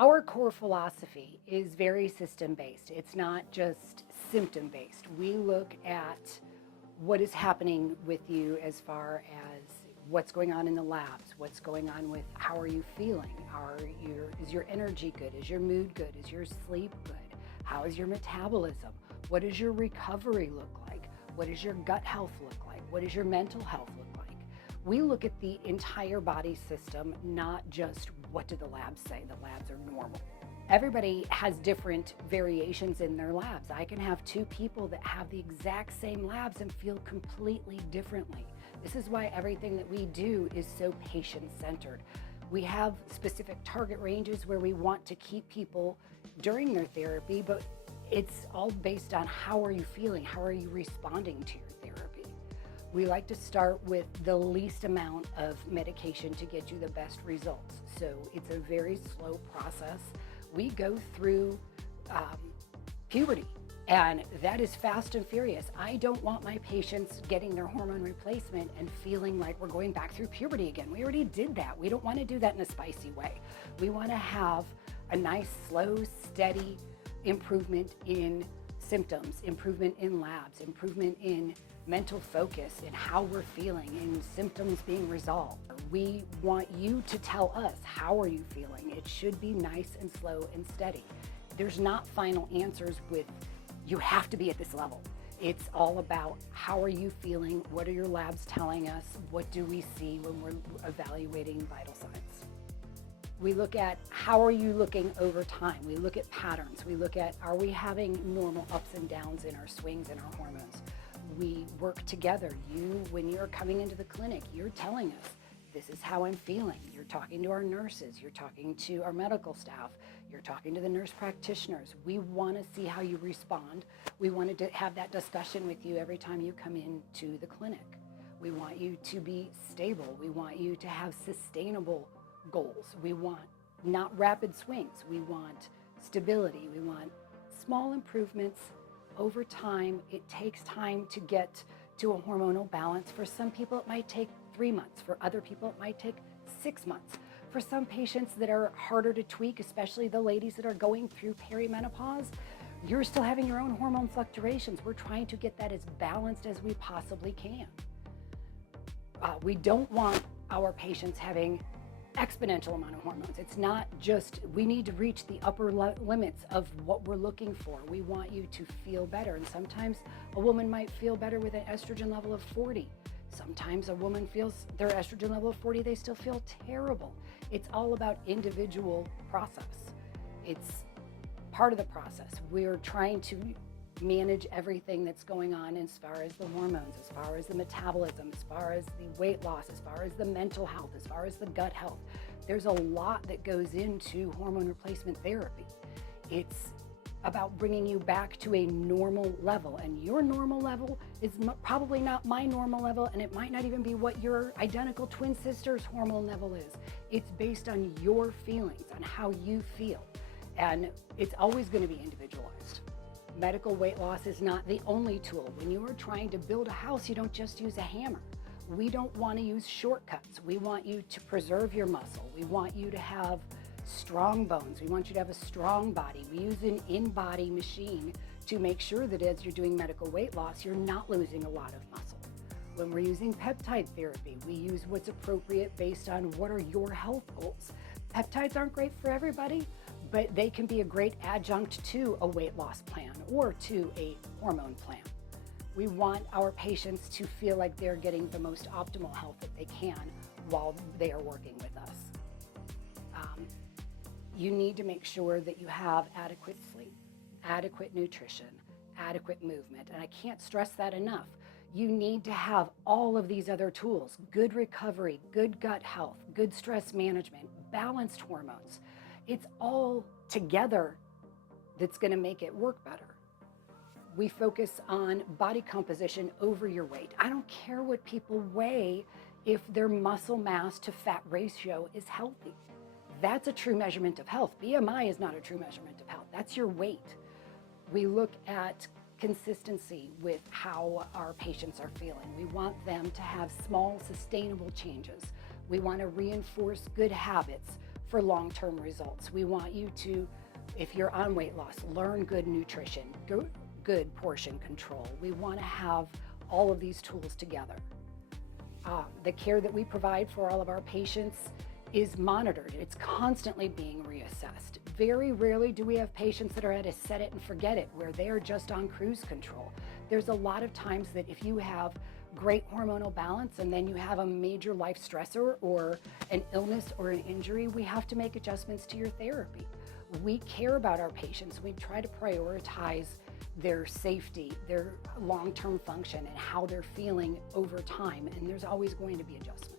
Our core philosophy is very system-based. It's not just symptom-based. We look at what is happening with you as far as what's going on in the labs, what's going on with how are you feeling, is your energy good, is your mood good, is your sleep good, how is your metabolism, what does your recovery look like, what does your gut health look like, what does your mental health look like. We look at the entire body system, not just what do the labs say, the labs are normal. Everybody has different variations in their labs. I can have two people that have the exact same labs and feel completely differently. This is why everything that we do is so patient-centered. We have specific target ranges where we want to keep people during their therapy, but it's all based on how are you feeling, how are you responding to your therapy. We like to start with the least amount of medication to get you the best results. So it's a very slow process. We go through puberty, and that is fast and furious. I don't want my patients getting their hormone replacement and feeling like we're going back through puberty again. We already did that. We don't want to do that in a spicy way. We want to have a nice, slow, steady improvement in symptoms, improvement in labs, improvement in mental focus, in how we're feeling, in symptoms being resolved. We want you to tell us, how are you feeling? It should be nice and slow and steady. There's not final answers with, you have to be at this level. It's all about how are you feeling? What are your labs telling us? What do we see when we're evaluating vital signs? We look at how are you looking over time? We look at patterns. We look at, are we having normal ups and downs in our swings in our hormones? We work together. When you're coming into the clinic, you're telling us, this is how I'm feeling. You're talking to our nurses, you're talking to our medical staff, you're talking to the nurse practitioners. We want to see how you respond. We wanted to have that discussion with you every time you come into the clinic. We want you to be stable. We want you to have sustainable goals. We want not rapid swings. We want stability. We want small improvements over time. It takes time to get to a hormonal balance. For some people, it might take 3 months. For other people, it might take 6 months. For some patients that are harder to tweak, especially the ladies that are going through perimenopause, you're still having your own hormone fluctuations. We're trying to get that as balanced as we possibly can. We don't want our patients having exponential amount of hormones. It's not just, we need to reach the upper limits of what we're looking for. We want you to feel better. And sometimes a woman might feel better with an estrogen level of 40. Sometimes a woman feels their estrogen level of 40, they still feel terrible. It's all about individual process. It's part of the process. We're trying to manage everything that's going on as far as the hormones, as far as the metabolism, as far as the weight loss, as far as the mental health, as far as the gut health. There's a lot that goes into hormone replacement therapy. It's about bringing you back to a normal level, and your normal level is probably not my normal level, and it might not even be what your identical twin sister's hormone level is. It's based on your feelings, on how you feel, and it's always going to be individualized. Medical weight loss is not the only tool. When you are trying to build a house, you don't just use a hammer. We don't want to use shortcuts. We want you to preserve your muscle. We want you to have strong bones. We want you to have a strong body. We use an in-body machine to make sure that as you're doing medical weight loss, you're not losing a lot of muscle. When we're using peptide therapy, we use what's appropriate based on what are your health goals. Peptides aren't great for everybody, but they can be a great adjunct to a weight loss plan or to a hormone plan. We want our patients to feel like they're getting the most optimal health that they can while they are working with us. You need to make sure that you have adequate sleep, adequate nutrition, adequate movement, and I can't stress that enough. You need to have all of these other tools: good recovery, good gut health, good stress management, balanced hormones. It's all together that's going to make it work better. We focus on body composition over your weight. I don't care what people weigh if their muscle mass to fat ratio is healthy. That's a true measurement of health. BMI is not a true measurement of health. That's your weight. We look at consistency with how our patients are feeling. We want them to have small, sustainable changes. We want to reinforce good habits for long-term results. We want you to, if you're on weight loss, learn good nutrition, good portion control. We want to have all of these tools together. The care that we provide for all of our patients is monitored. It's constantly being reassessed. Very rarely do we have patients that are at a set it and forget it, where they are just on cruise control. There's a lot of times that if you have great hormonal balance and then you have a major life stressor or an illness or an injury, we have to make adjustments to your therapy. We care about our patients. We try to prioritize their safety, their long-term function, and how they're feeling over time, and there's always going to be adjustments.